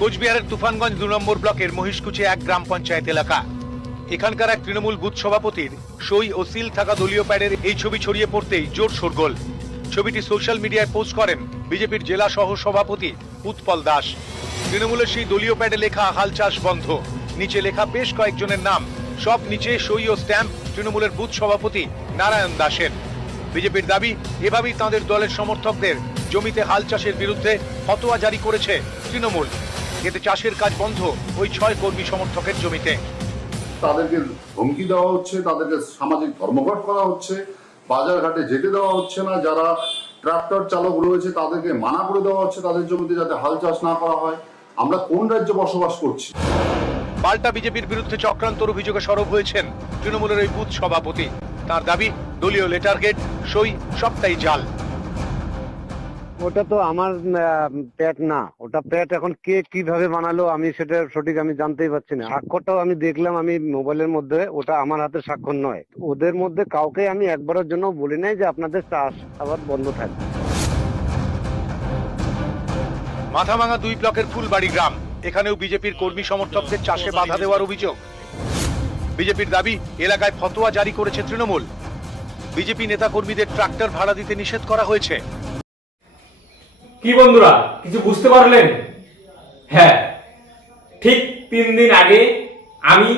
কোচবিহারের তুফানগঞ্জ দু নম্বর ব্লকের মহিষকুচি এক গ্রাম পঞ্চায়েত এলাকা। এখানকার এক তৃণমূল বুথ সভাপতির সই ও সিল থাকা দলীয় প্যাডের এই ছবি ছড়িয়ে পড়তেই জোর শোরগোল। ছবিটি সোশ্যাল মিডিয়ায় পোস্ট করেন বিজেপির জেলা সহ সভাপতি উৎপল দাস। তৃণমূলের সেই দলীয় প্যাডে লেখা, হাল চাষ বন্ধ। নিচে লেখা বেশ কয়েকজনের নাম। সব নিচে সই ও স্ট্যাম্প তৃণমূলের বুথ সভাপতি নারায়ণ দাসের। বিজেপির দাবি, এভাবেই তাঁদের দলের সমর্থকদের জমিতে হাল চাষের বিরুদ্ধে ফতোয়া জারি করেছে তৃণমূল। এতে চাষের কাজ বন্ধ ওই ছয় কর্মী সমর্থকের জমিতে। তাদেরকে হুমকি দেওয়া হচ্ছে তাদেরকে সামাজিক ধর্মঘট করা হচ্ছে বাজারঘাটে যেতে দেওয়া হচ্ছে না যারা ট্রাক্টর চালক রয়েছে তাদেরকে মানা করে দেওয়া হচ্ছে তাদের জমিতে যাতে হাল চাষ না করা হয়। আমরা কোন রাজ্যে বসবাস করছি? পাল্টা বিজেপির বিরুদ্ধে চক্রান্তর অভিযোগে সরব হয়েছেন তৃণমূলের ওই বুথ সভাপতি। তার দাবি দলীয় লেটার গেট সই সবটাই জাল। ওটা তো আমার প্যাট না। ওটা প্যাট এখন কে কীভাবে বানালো আমি সেটা সঠিক আমি জানতেই পারছি না। স্বাক্ষরটাও আমি দেখলাম আমি মোবাইলের মধ্যে, ওটা আমার হাতে স্বাক্ষর নয়। ওদের মধ্যে কাউকে আমি একবারের জন্য বলি নাই যে আপনাদের চাষ আবার বন্ধ থাকবে মাথাভাঙা দুই ব্লকের ফুলবাড়ি গ্রাম। এখানেও বিজেপির কর্মী সমর্থকদের চাষে বাধা দেওয়ার অভিযোগ। বিজেপির দাবি, এলাকায় ফতোয়া জারি করেছে তৃণমূল। বিজেপি নেতা কর্মীদের ট্রাক্টর ভাড়া দিতে নিষেধ করা হয়েছে। কি বন্ধুরা, কিছু বুঝতে পারলেন? হ্যাঁ ঠিক তিন দিন আগে আমি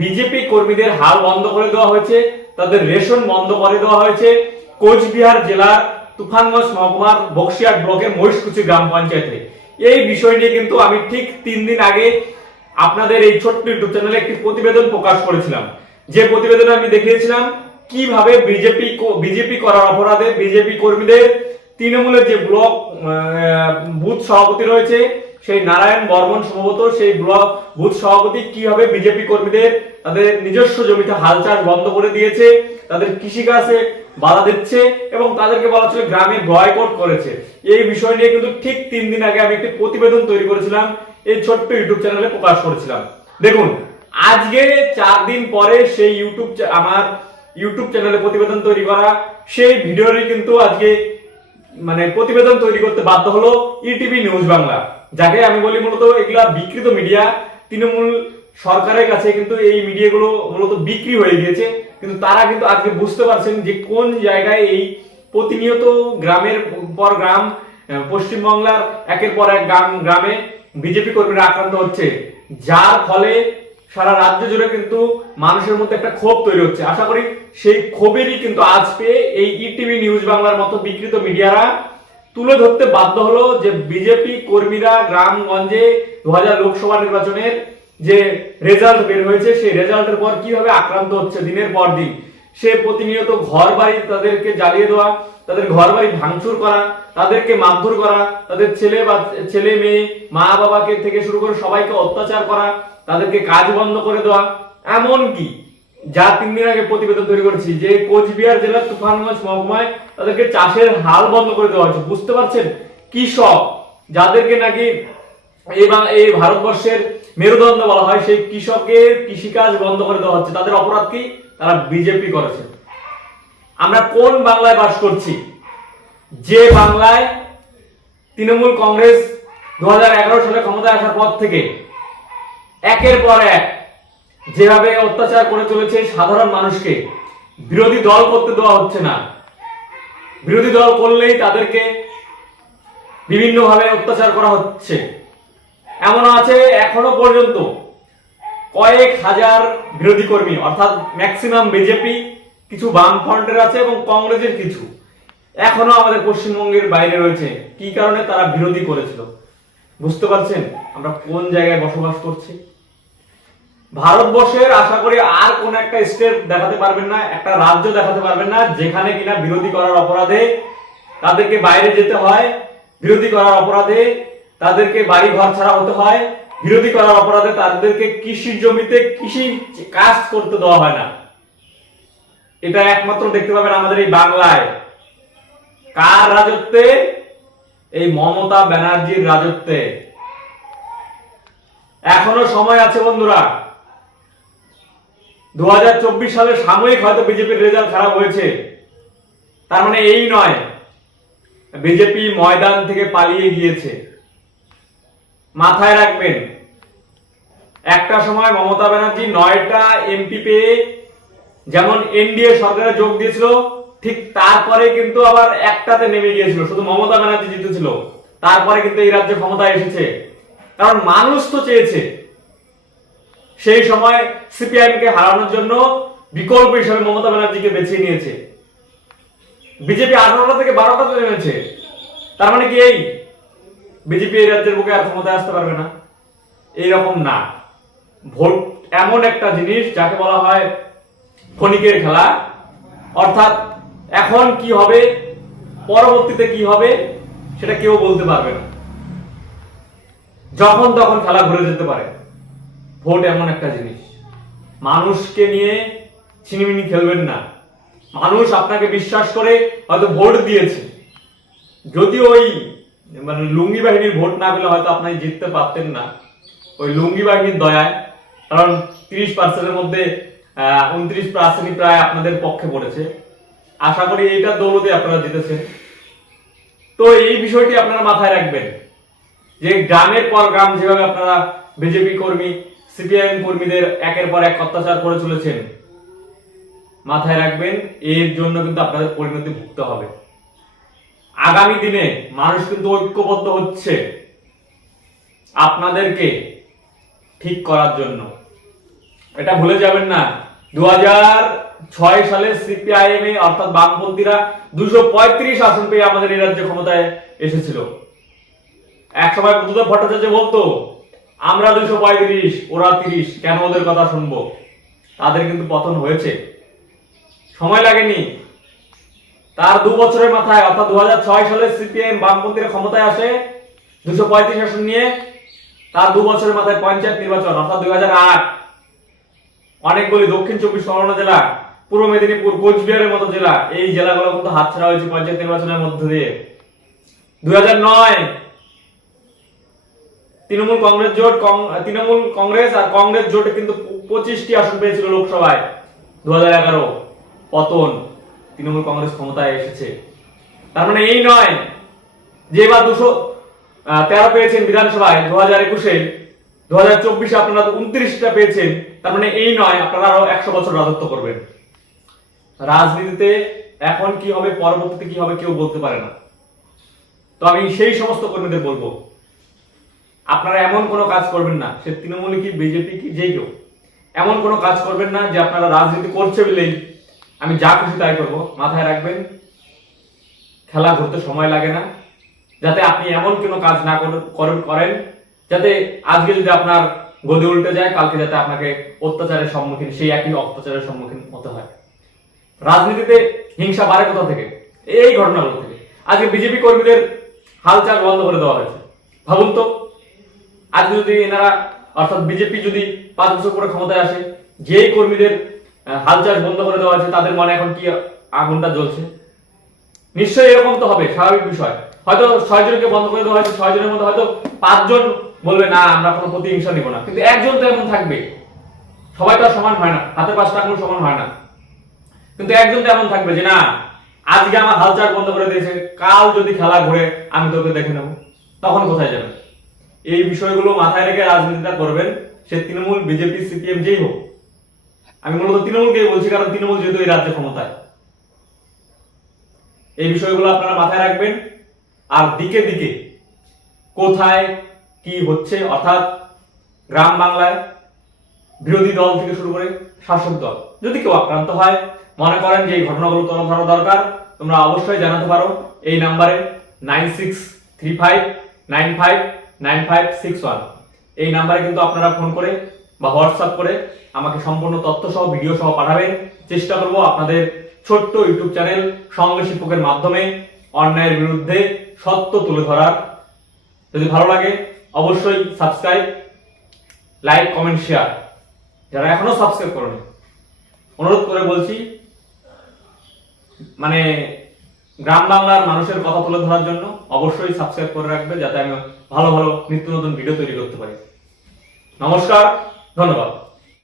বিজেপি কর্মীদের হাল বন্ধ করে দেওয়া হয়েছে, তাদের রেশন বন্ধ করে দেওয়া হয়েছে, কোচবিহার জেলার তুফানগঞ্জ মহকুমার বক্সিয়াট ব্লকের মহিষকুচি গ্রাম পঞ্চায়েতে। এই বিষয় নিয়ে কিন্তু আমি ঠিক তিন দিন আগে আপনাদের এই ছোট্ট ইউটিউব চ্যানেলে একটি প্রতিবেদন প্রকাশ করেছিলাম। যে প্রতিবেদনে আমি দেখিয়েছিলাম, কীভাবে বিজেপি বিজেপি করার অপরাধে বিজেপি কর্মীদের তৃণমূলের যে ব্লক বুথ সভাপতি রয়েছে, সেই নারায়ণ বর্মন সম্ভবত, সেই ব্লক বুথ সভাপতি কীভাবে বিজেপি কর্মীদের তাদের নিজস্ব জমিতে হাল চাষ বন্ধ করে দিয়েছে, তাদের কৃষিকাজে বাধা দিচ্ছে এবং তাদেরকে বলা ছিল গ্রামে বয়কট করেছে। এই বিষয় নিয়ে কিন্তু ঠিক তিন দিন আগে আমি একটি প্রতিবেদন তৈরি করেছিলাম, এই ছোট্ট ইউটিউব চ্যানেলে প্রকাশ করেছিলাম। দেখুন, আজকে চার দিন পরে সেই ইউটিউব আমার ইউটিউব চ্যানেলে প্রতিবেদন তৈরি করা, সেই ভিডিওটি কিন্তু আজকে মানে প্রতিবেদন তৈরি করতে বাধ্য হলো ইটিভি নিউজ বাংলা। যাকে আমি বলি মূলত এগুলা বিকৃত মিডিয়া তৃণমূল সরকারের কাছে কিন্তু এই মিডিয়াগুলো মূলত বিক্রি হয়ে গিয়েছে। কিন্তু তারা কিন্তু আজকে বুঝতে পারছেন যে কোন জায়গায় এই প্রতিনিয়ত গ্রামের পর গ্রাম পশ্চিমবাংলার একের পর এক গ্রাম, গ্রামে বিজেপি কর্মীরা আক্রান্ত হচ্ছে। যার ফলে সারা রাজ্য জুড়ে কিন্তু মানুষের মধ্যে একটা ক্ষোভ তৈরি হচ্ছে। আশা করি সেই ক্ষোভেরই কিন্তু আজ পেয়ে এই ইটিভি নিউজ বাংলার মতো বিকৃত মিডিয়ারা তুলে ধরতে বাধ্য হলো যে বিজেপি কর্মীরা গ্রামগঞ্জে দু লোকসভা নির্বাচনের যে রেজাল্ট বের হয়েছে, সেই রেজাল্টের পর কীভাবে আক্রান্ত হচ্ছে দিনের পর দিন? সে প্রতিনিয়ত ঘর বাড়ি তাদেরকে জ্বালিয়ে দেওয়া, তাদের ঘর বাড়ি ভাঙচুর করা, তাদেরকে মারধর করা, তাদের ছেলে বা, ছেলে মেয়ে মা বাবাকে থেকে শুরু করে সবাইকে অত্যাচার করা তাদেরকে কাজ বন্ধ করে দেওয়া। এমন কি যা তিন দিন আগে প্রতিবেদন তৈরি করেছি, যে কোচবিহার জেলার তুফানগঞ্জ মহকুমায় তাদেরকে চাষের হাল বন্ধ করে দেওয়া হচ্ছে বুঝতে পারছেন? কৃষক, যাদেরকে নাকি এই ভারতবর্ষের মেরুদণ্ড বলা হয়, সেই কৃষকের কৃষিকাজ বন্ধ করে দেওয়া হচ্ছে। তাদের অপরাধ কি? তারা বিজেপি করেছে। আমরা কোন বাংলায় বাস করছি? যে বাংলায় তৃণমূল কংগ্রেস দু হাজার এগারো সালে ক্ষমতায় আসার পর থেকে একের পর এক, যেভাবে অত্যাচার করে চলেছে সাধারণ মানুষকে, বিরোধী দল করতে দেওয়া হচ্ছে না। বিরোধী দল করলেই তাদেরকে বিভিন্নভাবে অত্যাচার করা হচ্ছে। এমন আছে এখনও পর্যন্ত কয়েক হাজার বিরোধী কর্মী, অর্থাৎ ম্যাক্সিমাম বিজেপি কিছু বাম ফ্রন্টের আছে এবং কংগ্রেসের কিছু, এখনও আমাদের পশ্চিমবঙ্গের বাইরে রয়েছে। কি কারণে তারা বিরোধী করেছিল? বুঝতে পারছেন? আমরা কোন জায়গায় বসবাস করছি? ভারতবর্ষের, আশা করি আর কোন একটা স্টেট দেখাতে পারবেন না, একটা রাজ্য দেখাতে পারবেন না, যেখানে কিনা বিরোধী করার অপরাধে তাদেরকে বাইরে যেতে হয়, বিরোধী করার অপরাধে তাদেরকে বাড়ি ঘর ছাড়া হতে হয়, বিরোধী করার অপরাধে তাদেরকে কৃষি জমিতে কৃষি কাজ করতে দেওয়া হয় না। এটা একমাত্র দেখতে পাবেন আমাদের এই বাংলায়। কার রাজত্বে? এই মমতা ব্যানার্জির রাজত্বে। এখনও সময় আছে বন্ধুরা। দু হাজার চব্বিশ সালে সাময়িক হয়তো বিজেপির রেজাল্ট খারাপ হয়েছে। তার মানে এই নয়, বিজেপি ময়দান থেকে পালিয়ে গিয়েছে। মাথায় রাখবেন, একটা সময় মমতা ব্যানার্জি নয়টা এমপি পেয়ে যেমন এনডিএ সরকারে যোগ দিয়েছিল, ঠিক তারপরে কিন্তু আবার একটাতে নেমে গিয়েছিল, শুধু মমতা ব্যানার্জি জিতেছিল। তারপরে কিন্তু এই রাজ্যে ক্ষমতায় এসেছে। কারণ মানুষ তো চেয়েছে সেই সময় সিপিআইএম কে হারানোর জন্য বিকল্প হিসাবে মমতা ব্যানার্জিকে বেছে নিয়েছে। বিজেপি আঠারোটা থেকে বারোটা নেমেছে তার মানে কি এই? বিজেপি এই রাজ্যের বুকে আর ক্ষমতায় আসতে পারবে না। এইরকম না। ভোট এমন একটা জিনিস যাকে বলা হয় ক্ষণিকের খেলা। অর্থাৎ এখন কি হবে? পরবর্তীতে কি হবে? সেটা কেউ বলতে পারবে না। যখন তখন খেলা ঘুরে যেতে পারে। ভোট এমন একটা জিনিস। মানুষকে নিয়ে ছিনিমিনি খেলবেন না। মানুষ আপনাকে বিশ্বাস করে হয়তো ভোট দিয়েছে। যদি ওই মানে লুঙ্গি বাহিনীর ভোট না পেলে হয়তো আপনি জিততে পারতেন না। ওই লুঙ্গি বাহিনীর দয়ায়। কারণ তিরিশ পার্সেন্টের মধ্যে উনত্রিশ পার্সেন্টই প্রায় আপনাদের পক্ষে পড়েছে। আশা করি এইটার দৌলতে আপনারা জিতেছেন। তো এই বিষয়টি আপনারা মাথায় রাখবেন। যে গ্রামের পর গ্রাম যেভাবে আপনারা বিজেপি কর্মী সিপিআইএম কর্মীদের একের পর এক অত্যাচার করে চলেছেন। মাথায় রাখবেন, এর জন্য কিন্তু আপনাদের পরিণতি ভুগতে হবে। আগামী দিনে মানুষ কিন্তু ঐক্যবদ্ধ হচ্ছে আপনাদেরকে ঠিক করার জন্য। এটা ভুলে যাবেন না দু ছয় সালে সিপিআইএম এ, অর্থাৎ বামপন্থীরা দুশো পঁয়ত্রিশ আসন পেয়ে আমাদের এই রাজ্যে ক্ষমতায় এসেছিল। এক সময় ভট্টাচার্য বলতো আমরা দুশো পঁয়ত্রিশ, ওরা তিরিশ, কেন ওদের কথা শুনব? তাদের কিন্তু পতন হয়েছে। সময় লাগেনি। তার দু বছরের মাথায়, অর্থাৎ দু সালে সিপিএম বামপন্থীরা ক্ষমতায় আসে দুশো পঁয়ত্রিশ আসন নিয়ে। তার দু বছরের মাথায় পঞ্চায়েত নির্বাচন, অর্থাৎ দুই হাজার আট অনেকগুলি দক্ষিণ চব্বিশ পরগনা জেলা, পূর্ব মেদিনীপুর, কোচবিহারের মতো জেলা, এই জেলাগুলো কিন্তু হাতছাড়া হয়েছে পঞ্চায়েত নির্বাচনের মধ্য দিয়ে। দুই হাজার নয় তৃণমূল কংগ্রেস জোট তৃণমূল কংগ্রেস আর কংগ্রেস জোটে কিন্তু পঁচিশটি আসন পেয়েছিল লোকসভায় দু এগারো। পতন, তৃণমূল কংগ্রেস ক্ষমতায় এসেছে। তার মানে এই নয় যে এবার দুশো তেরো পেয়েছেন বিধানসভায় দু হাজার একুশে। দু হাজার চব্বিশে আপনারা উনত্রিশটা পেয়েছেন। তার মানে এই নয়, আপনারা আরও একশো বছর রাজত্ব করবেন। রাজনীতিতে এখন কি হবে, পরবর্তীতে কি হবে কেউ বলতে পারে না। তো আমি সেই সমস্ত কর্মীদের বলব। আপনারা এমন কোনো কাজ করবেন না। সে তৃণমূল কি, বিজেপি কি, যে কেউ। এমন কোনো কাজ করবেন না যে আপনারা রাজনীতি করছে বলেই। আমি যা খুশি তাই করব। মাথায় রাখবেন, খেলা ঘুরতে সময় লাগে না। যাতে আপনি এমন কোনো কাজ না কর- করেন করেন, যাতে আজকে যদি আপনার গদি উল্টে যায়, কালকে যাতে আপনাকে অত্যাচারের সম্মুখীন, সেই একই অত্যাচারের সম্মুখীন হতে হয়। রাজনীতিতে হিংসা বাড়ে কোথা থেকে? এই ঘটনাগুলো থেকে। আজকে বিজেপি কর্মীদের হালচাল বন্ধ করে দেওয়া হয়েছে। ভাবুন তো। আজকে যদি এনারা, অর্থাৎ বিজেপি যদি পাঁচ বছর পরে ক্ষমতায় আসে, যেই কর্মীদের হাল চাষ বন্ধ করে দেওয়া হয়েছে, তাদের মনে এখন কি আগুনটা জ্বলছে? নিশ্চয়ই এরকম তো হবে, স্বাভাবিক বিষয়। হয়তো ছয় জনকে বন্ধ করে দেওয়া হয়েছে, ছয় জনের মধ্যে হয়তো পাঁচজন বলবে, না, আমরা কোনো প্রতিহিংসা নিব না। কিন্তু একজন তো এমন থাকবে। সবাই তো সমান হয় না হাতে পাঁচটা আঙুল সমান হয় না। কিন্তু একজন তো এমন থাকবে যে, না, আজকে আমার হাল চাষ বন্ধ করে দিয়েছে, কাল যদি খেলা ঘুরে আমি তোকে দেখে নেব, তখন কোথায় যাবে? এই বিষয়গুলো মাথায় রেখে রাজনীতিটা করবেন, সে তৃণমূল, বিজেপি, সিপিএম যেই হোক। আমি মূলত তৃণমূলকেই বলছি, কারণ তৃণমূল যেহেতু এই রাজ্যে ক্ষমতায়। এই বিষয়গুলো আপনারা মাথায় রাখবেন। আর দিকে দিকে কোথায় কি হচ্ছে, অর্থাৎ গ্রাম বাংলায় বিরোধী দল থেকে শুরু করে শাসক দল, যদি কেউ আক্রান্ত হয়, মনে করেন যে এই ঘটনাগুলো তুলে ধরা দরকার, তোমরা অবশ্যই জানাতে পারো। এই নাম্বারে nine six three five, nine five nine five six one. এই নাম্বারে কিন্তু আপনারা ফোন করে বা হোয়াটসঅ্যাপ করে আমাকে সম্পূর্ণ তথ্য সহ ভিডিও সহ পাঠাবেন। চেষ্টা করব আপনাদের ছোট্ট ইউটিউব চ্যানেল সঙ্গে শিক্ষকের মাধ্যমে অন্যায়ের বিরুদ্ধে সত্য তুলে ধরার। যদি ভালো লাগে, অবশ্যই সাবস্ক্রাইব লাইক কমেন্ট শেয়ার যারা এখনও সাবস্ক্রাইব করেনি, অনুরোধ করে বলছি মানে গ্রাম বাংলার মানুষের কথা তুলে ধরার জন্য অবশ্যই সাবস্ক্রাইব করে রাখবে যাতে আমি ভালো ভালো নিত্য নতুন ভিডিও তৈরি করতে পারি। নমস্কার, ধন্যবাদ।